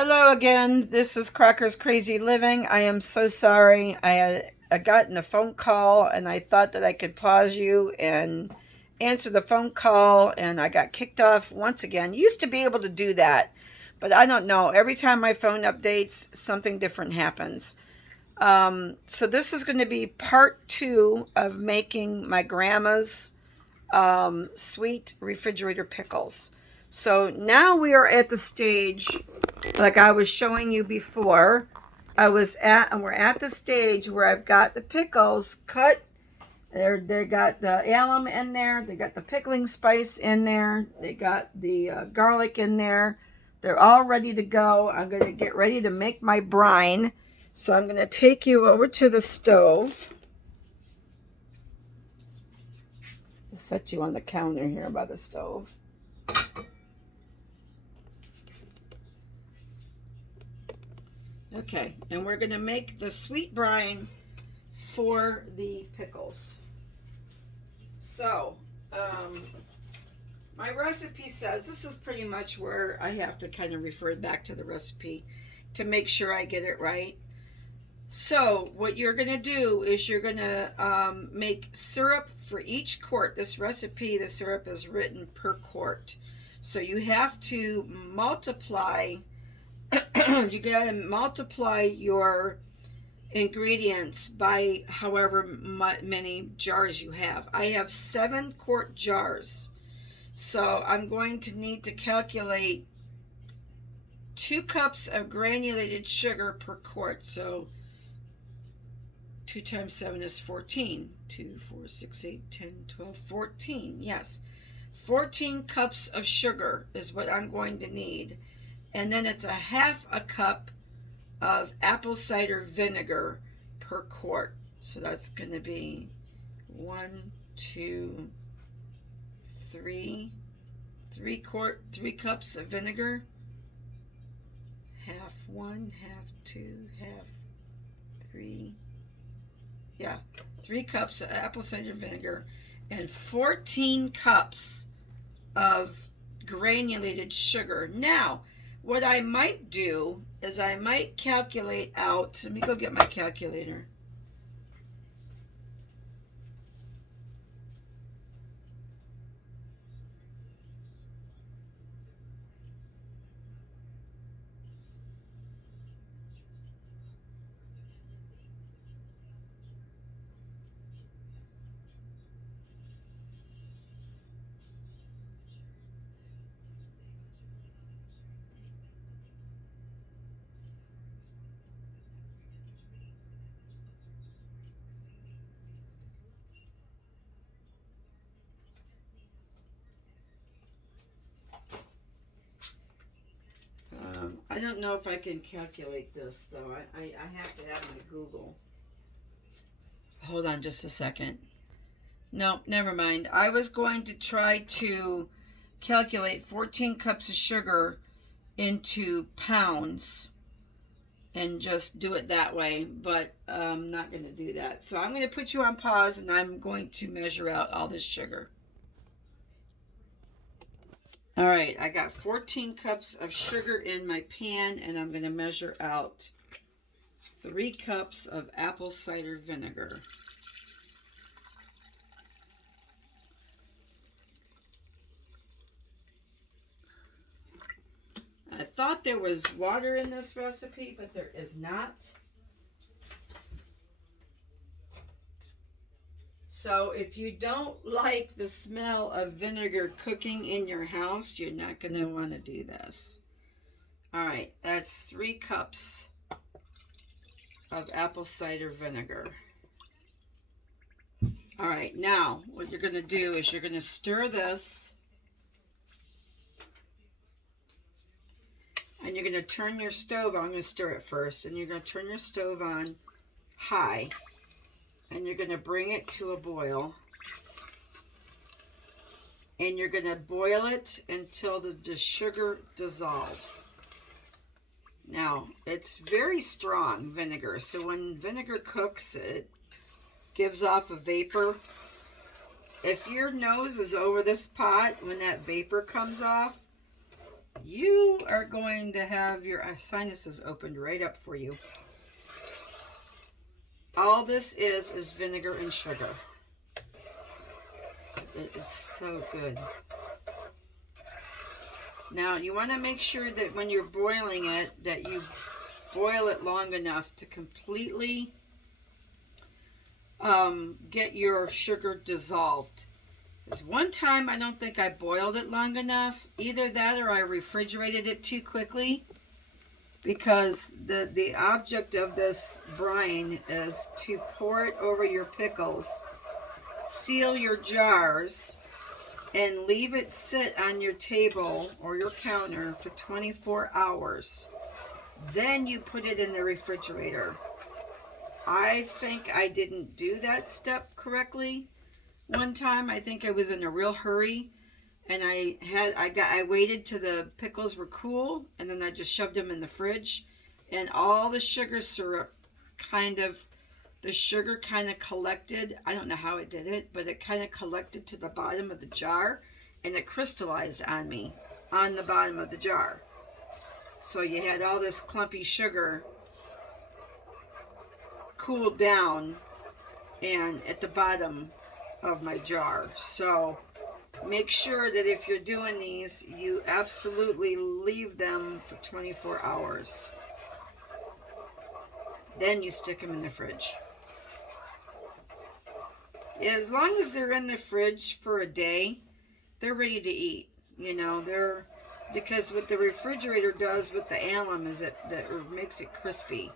Hello again. This is Cracker's Crazy Living. I am so sorry. I gotten a phone call and I thought that I could pause you and answer the phone call, and I got kicked off once again. Used to be able to do that, but I don't know. Every time my phone updates, something different happens. So this is going to be part two of making my grandma's sweet refrigerator pickles. So now we are at the stage, like I was showing you before. We're at the stage where I've got the pickles cut. They got the alum in there. They got the pickling spice in there. They got the garlic in there. They're all ready to go. I'm going to get ready to make my brine. So I'm going to take you over to the stove. Set you on the counter here by the stove. Okay, and we're going to make the sweet brine for the pickles. So, my recipe says, this is pretty much where I have to kind of refer back to the recipe to make sure I get it right. So, what you're going to do is you're going to make syrup for each quart. This recipe, the syrup is written per quart. So, you have to multiply you gotta multiply your ingredients by however many jars you have. I have 7-quart jars, so I'm going to need to calculate 2 cups of granulated sugar per quart. So 2 times 7 is 14. 2, 4, 6, 8, 10, 12, 14. Yes, 14 cups of sugar is what I'm going to need. And then it's a half a cup of apple cider vinegar per quart. So that's going to be 1, 2, 3, 3 cups of vinegar. Half 1, half 2, half 3. Yeah, 3 cups of apple cider vinegar and 14 cups of granulated sugar. Now, what I might do is I might calculate out. Let me go get my calculator. I don't know if I can calculate this, though. I have to have my Google. Hold on just a second. No, never mind. I was going to try to calculate 14 cups of sugar into pounds and just do it that way, but I'm not going to do that. So I'm going to put you on pause and I'm going to measure out all this sugar. All right, I got 14 cups of sugar in my pan, and I'm going to measure out 3 cups of apple cider vinegar. I thought there was water in this recipe, but there is not. So if you don't like the smell of vinegar cooking in your house, you're not going to want to do this. All right, that's 3 cups of apple cider vinegar. All right, now what you're going to do is you're going to stir this. And you're going to turn your stove on. I'm going to stir it first. And you're going to turn your stove on high. And you're going to bring it to a boil. And you're going to boil it until the sugar dissolves. Now, it's very strong vinegar. So when vinegar cooks, it gives off a vapor. If your nose is over this pot when that vapor comes off, you are going to have your sinuses opened right up for you. All this is vinegar and sugar. It is so good. Now, you want to make sure that when you're boiling it, that you boil it long enough to completely get your sugar dissolved. Because one time I don't think I boiled it long enough. Either that or I refrigerated it too quickly. Because the object of this brine is to pour it over your pickles, seal your jars, and leave it sit on your table or your counter for 24 hours. Then you put it in the refrigerator. I think I didn't do that step correctly one time. I think I was in a real hurry, and I waited till the pickles were cool, and then I just shoved them in the fridge, and all the sugar syrup the sugar kind of collected. I don't know how it did it, but it kind of collected to the bottom of the jar, and it crystallized on the bottom of the jar. So you had all this clumpy sugar cooled down and at the bottom of my jar. So make sure that if you're doing these, you absolutely leave them for 24 hours. Then you stick them in the fridge. As long as they're in the fridge for a day, they're ready to eat. You know, because what the refrigerator does with the alum is that makes it crispy.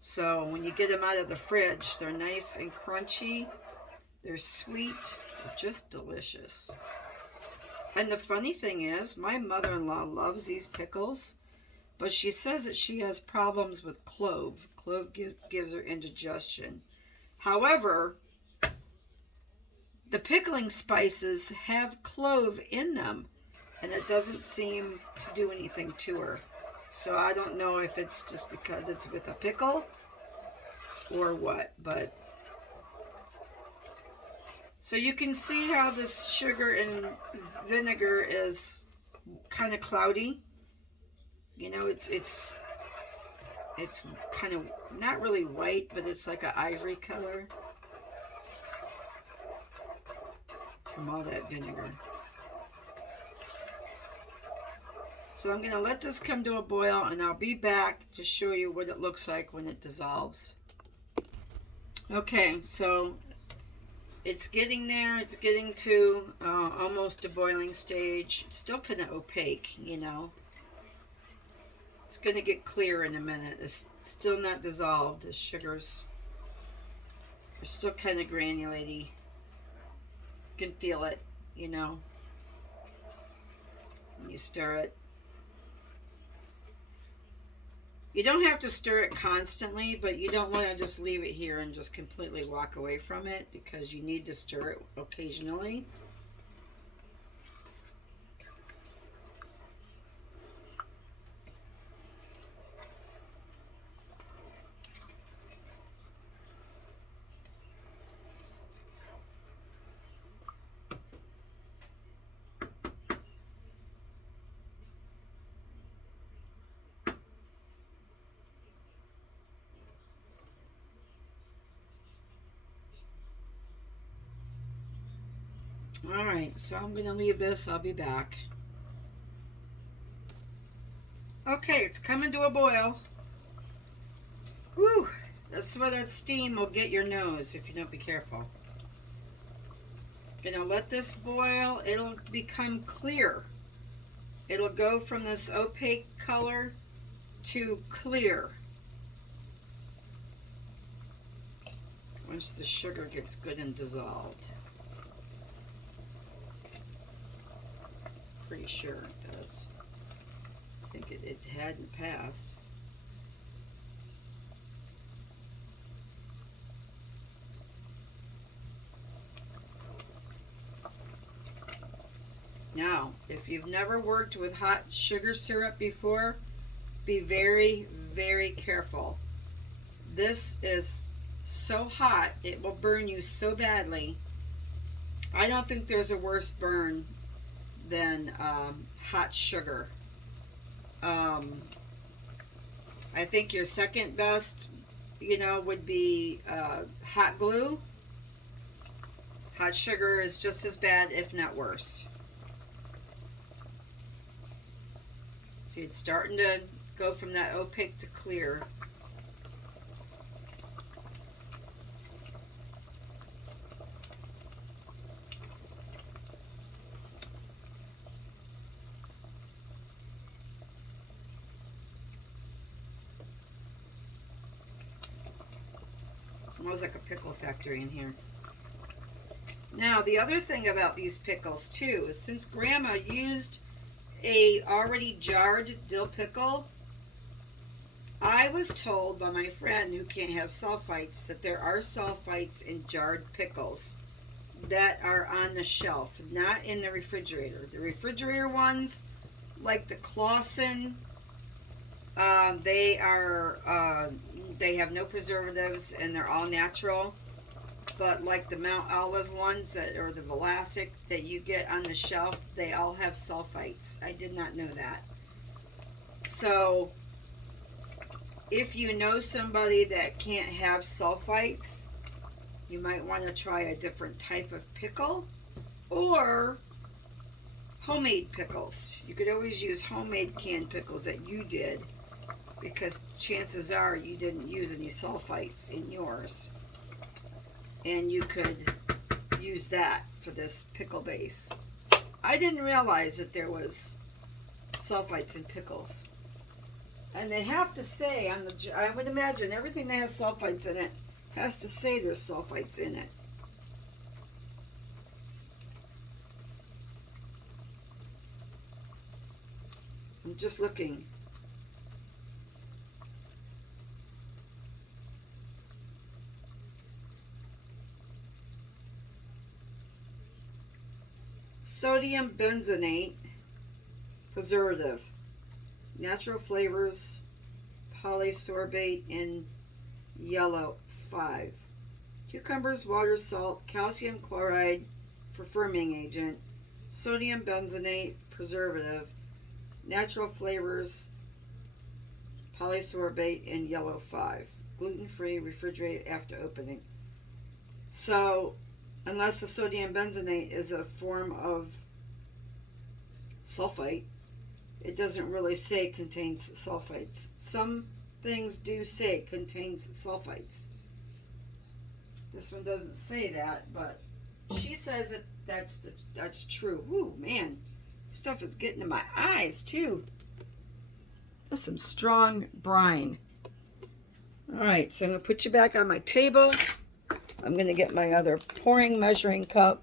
So when you get them out of the fridge, they're nice and crunchy. They're sweet. They're just delicious. And the funny thing is, my mother-in-law loves these pickles, but she says that she has problems with clove. Clove gives her indigestion. However, the pickling spices have clove in them, and it doesn't seem to do anything to her. So I don't know if it's just because it's with a pickle or what, but so you can see how this sugar and vinegar is kind of cloudy. You know, it's kind of not really white, but it's like an ivory color from all that vinegar. So I'm going to let this come to a boil, and I'll be back to show you what it looks like when it dissolves. Okay, so it's getting there. It's getting to almost a boiling stage. It's still kind of opaque, you know. It's going to get clear in a minute. It's still not dissolved. The sugars are still kind of granulaty. You can feel it, you know, when you stir it. You don't have to stir it constantly, but you don't want to just leave it here and just completely walk away from it, because you need to stir it occasionally. Alright, so I'm going to leave this. I'll be back. Okay, it's coming to a boil. Whew, that's why that steam will get your nose if you don't be careful. Gonna let this boil. It'll become clear. It'll go from this opaque color to clear once the sugar gets good and dissolved. Pretty sure it does. I think it hadn't passed. Now, if you've never worked with hot sugar syrup before, be very, very careful. This is so hot, it will burn you so badly. I don't think there's a worse burn than hot sugar. I think your second best, would be hot glue. Hot sugar is just as bad, if not worse. See, it's starting to go from that opaque to clear. Almost like a pickle factory in here. Now, the other thing about these pickles too is since Grandma used a already jarred dill pickle, I was told by my friend who can't have sulfites that there are sulfites in jarred pickles that are on the shelf, not in the refrigerator. The refrigerator ones, like the Clausen, they have no preservatives and they're all natural. But like the Mount Olive ones or the Vlasic that you get on the shelf, they all have sulfites. I did not know that. So if you know somebody that can't have sulfites, you might want to try a different type of pickle or homemade pickles. You could always use homemade canned pickles that you did, because chances are you didn't use any sulfites in yours. And you could use that for this pickle base. I didn't realize that there was sulfites in pickles. And they have to say on the, I would imagine everything that has sulfites in it has to say there's sulfites in it. I'm just looking. Sodium benzoate preservative, natural flavors, polysorbate, and yellow 5. Cucumbers, water, salt, calcium chloride for firming agent, sodium benzoate preservative, natural flavors, polysorbate, and yellow 5. Gluten-free, refrigerate after opening. So unless the sodium benzoate is a form of sulfite, it doesn't really say contains sulfites. Some things do say contains sulfites. This one doesn't say that, but she says that that's true. Ooh, man, stuff is getting in my eyes too. That's some strong brine. All right, so I'm gonna put you back on my table. I'm going to get my other pouring measuring cup,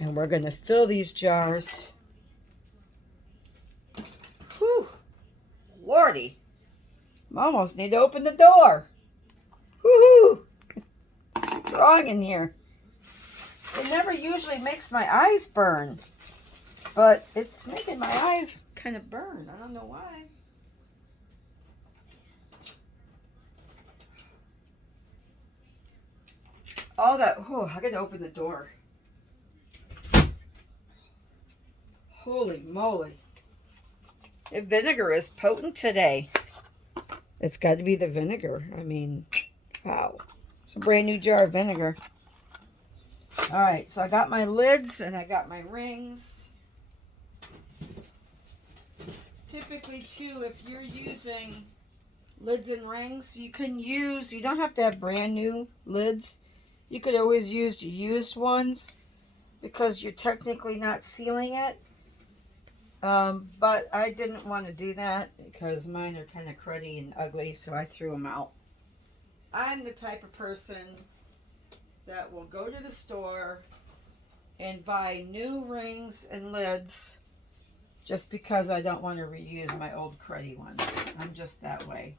and we're going to fill these jars. Whew, Lordy, I almost need to open the door. Woohoo! It's strong in here. It never usually makes my eyes burn, but it's making my eyes kind of burn. I don't know why. All that, oh, I gotta open the door. Holy moly. The vinegar is potent today. It's got to be the vinegar. I mean, wow. It's a brand new jar of vinegar. All right, so I got my lids and I got my rings. Typically, too, if you're using lids and rings, you don't have to have brand new lids. You could always use used ones because you're technically not sealing it. But I didn't want to do that because mine are kind of cruddy and ugly, so I threw them out. I'm the type of person that will go to the store and buy new rings and lids just because I don't want to reuse my old cruddy ones. I'm just that way.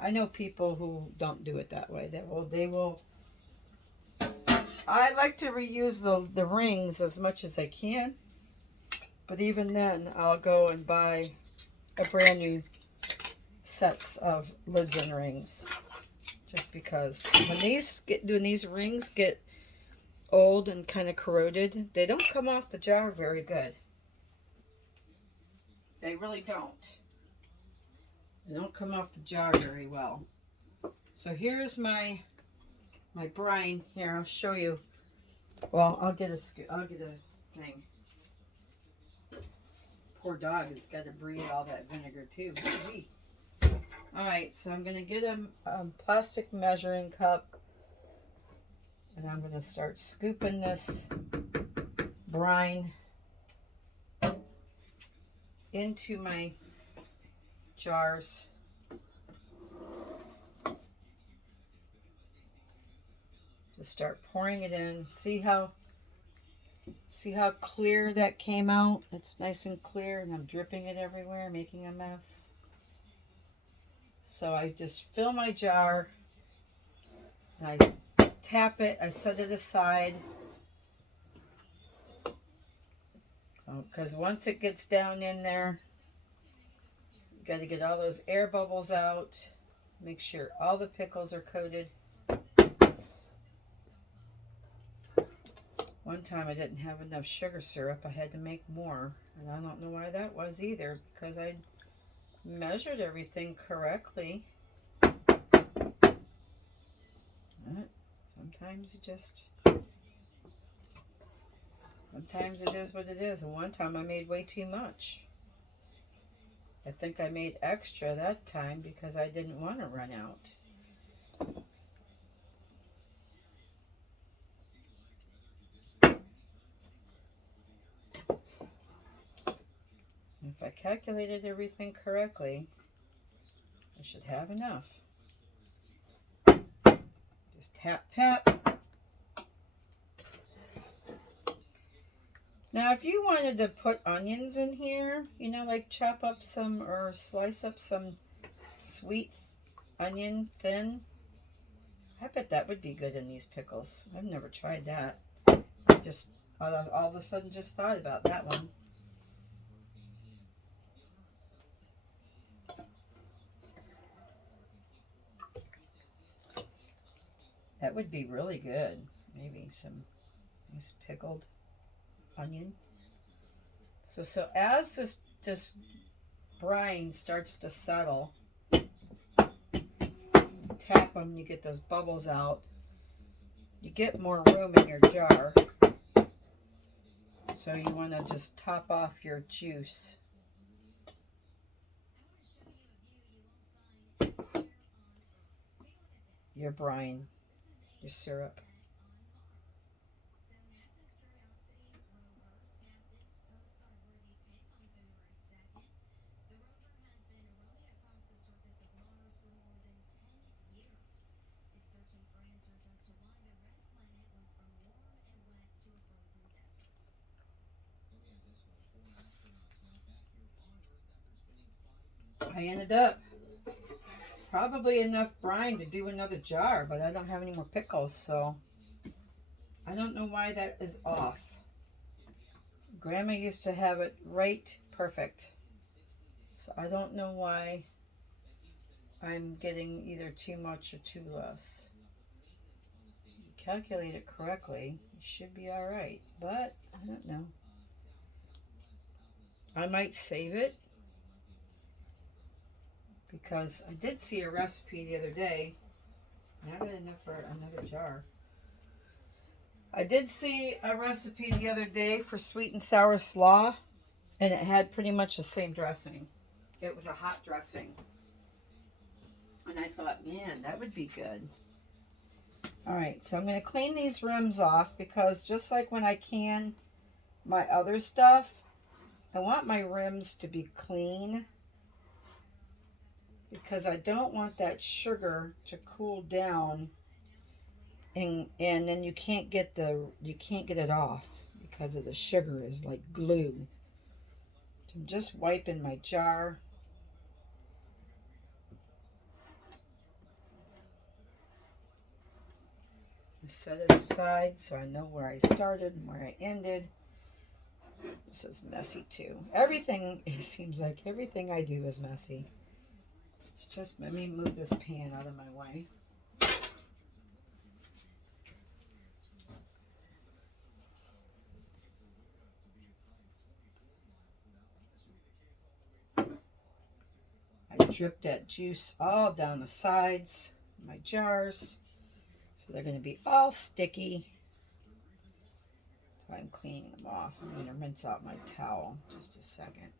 I know people who don't do it that way. They will. I like to reuse the rings as much as I can, but even then I'll go and buy a brand new sets of lids and rings, just because when these rings get old and kind of corroded, they don't come off the jar very good. They really don't. They don't come off the jar very well. So here's my brine. Here, I'll show you. Well, I'll get a thing. Poor dog has got to breathe all that vinegar too. All right, so I'm gonna get a plastic measuring cup, and I'm gonna start scooping this brine into my jars. Just start pouring it in. See how clear that came out? It's nice and clear, and I'm dripping it everywhere, making a mess. So I just fill my jar, and I tap it, I set it aside. Because once it gets down in there, you got to get all those air bubbles out. Make sure all the pickles are coated. One time I didn't have enough sugar syrup. I had to make more. And I don't know why that was either, because I measured everything correctly. But sometimes it is what it is. And one time I made way too much. I think I made extra that time because I didn't want to run out. If I calculated everything correctly, I should have enough. Just tap, tap. Now, if you wanted to put onions in here, you know, like chop up some or slice up some sweet onion thin, I bet that would be good in these pickles. I've never tried that. I just all of a sudden just thought about that one. That would be really good. Maybe some nice pickled onion. So as this brine starts to settle, tap them, you get those bubbles out. You get more room in your jar. So you want to just top off your juice. Your brine, your syrup. I ended up probably enough brine to do another jar, but I don't have any more pickles, so I don't know why that is off. Grandma used to have it right perfect, so I don't know why I'm getting either too much or too less. If you calculate it correctly, you should be all right, but I don't know. I might save it, because I did see a recipe the other day. I have it enough for another jar. I did see a recipe the other day for sweet and sour slaw, and it had pretty much the same dressing. It was a hot dressing. And I thought, man, that would be good. All right, so I'm going to clean these rims off, because just like when I can my other stuff, I want my rims to be clean, because I don't want that sugar to cool down, and then you can't get it off because of the sugar is like glue. So I'm just wiping my jar. I set it aside so I know where I started and where I ended. This is messy too. Everything, it seems like everything I do is messy. Just let me move this pan out of my way. I drip that juice all down the sides of my jars. So they're going to be all sticky. So I'm cleaning them off. I'm going to rinse out my towel. Just a second.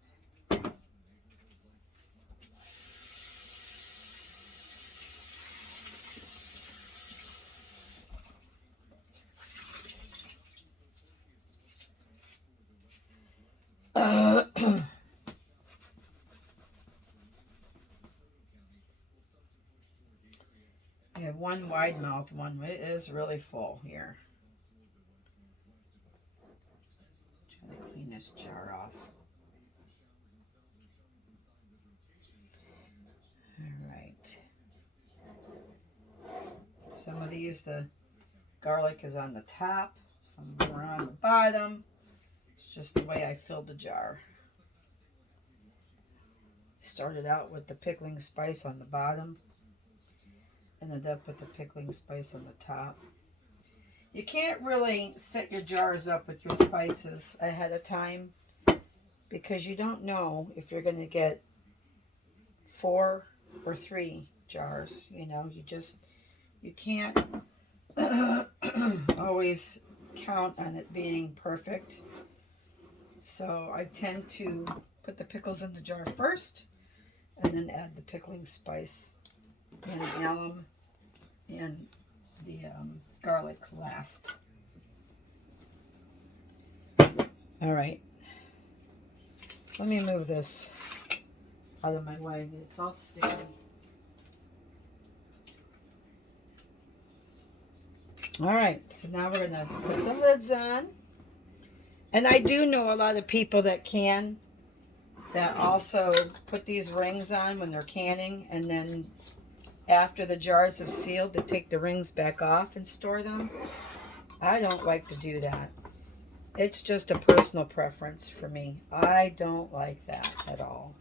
I have one wide mouth one. It is really full here. Trying to clean this jar off. All right. Some of these, the garlic is on the top. Some of them are on the bottom. It's just the way I filled the jar. Started out with the pickling spice on the bottom. Ended up with the pickling spice on the top. You can't really set your jars up with your spices ahead of time because you don't know if you're going to get 4 or 3 jars. You know, you can't always count on it being perfect. So I tend to put the pickles in the jar first and then add the pickling spice and alum and the garlic last. All right, let me move this out of my way. It's all sticky. All right, so now we're gonna put the lids on. And I do know a lot of people that also put these rings on when they're canning, and then after the jars have sealed, they take the rings back off and store them. I don't like to do that. It's just a personal preference for me. I don't like that at all.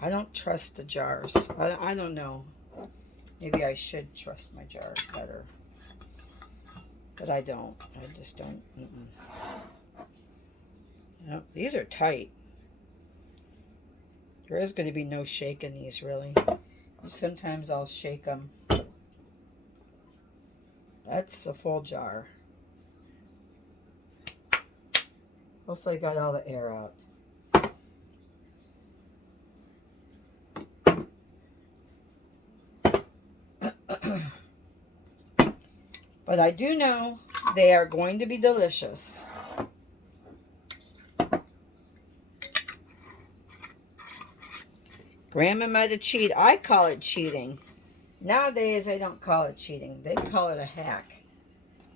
I don't trust the jars. I don't know. Maybe I should trust my jars better. But I don't. I just don't. Nope, these are tight. There is going to be no shaking these, really. Sometimes I'll shake them. That's a full jar. Hopefully I got all the air out. But I do know they are going to be delicious. Grandma might have cheated. I call it cheating. Nowadays, I don't call it cheating. They call it a hack.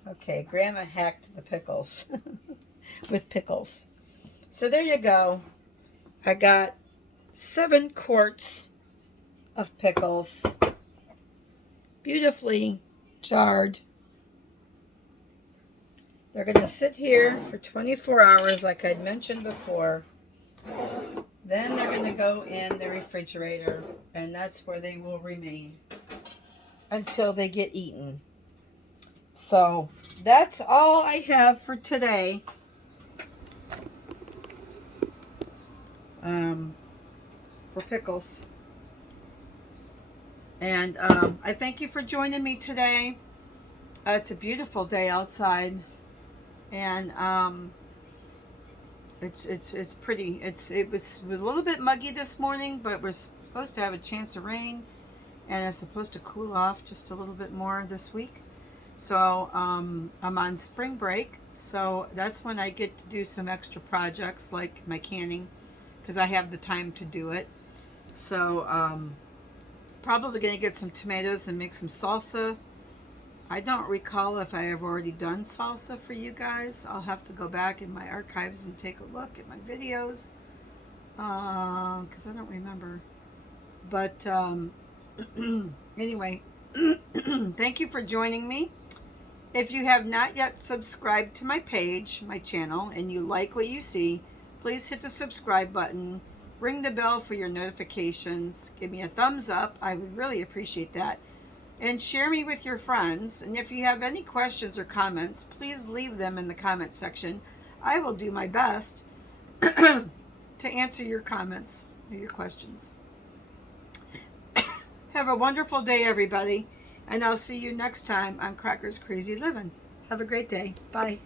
Okay, Grandma hacked the pickles with pickles. So there you go. I got 7 quarts of pickles. Beautifully jarred. They're going to sit here for 24 hours like I'd mentioned before. Then they're going to go in the refrigerator, and that's where they will remain until they get eaten. So that's all I have for today. For pickles. And I thank you for joining me today. It's a beautiful day outside, and it's pretty. It was a little bit muggy this morning, but we're supposed to have a chance of rain, and it's supposed to cool off just a little bit more this week. So I'm on spring break, so that's when I get to do some extra projects like my canning, because I have the time to do it. So probably gonna get some tomatoes and make some salsa. I don't recall if I have already done salsa for you guys. I'll have to go back in my archives and take a look at my videos, because I don't remember. But anyway, thank you for joining me. If you have not yet subscribed to my page, my channel, and you like what you see, please hit the subscribe button, ring the bell for your notifications, give me a thumbs up. I would really appreciate that. And share me with your friends. And if you have any questions or comments, please leave them in the comment section. I will do my best to answer your comments or your questions. Have a wonderful day, everybody. And I'll see you next time on Cracker's Crazy Living. Have a great day. Bye.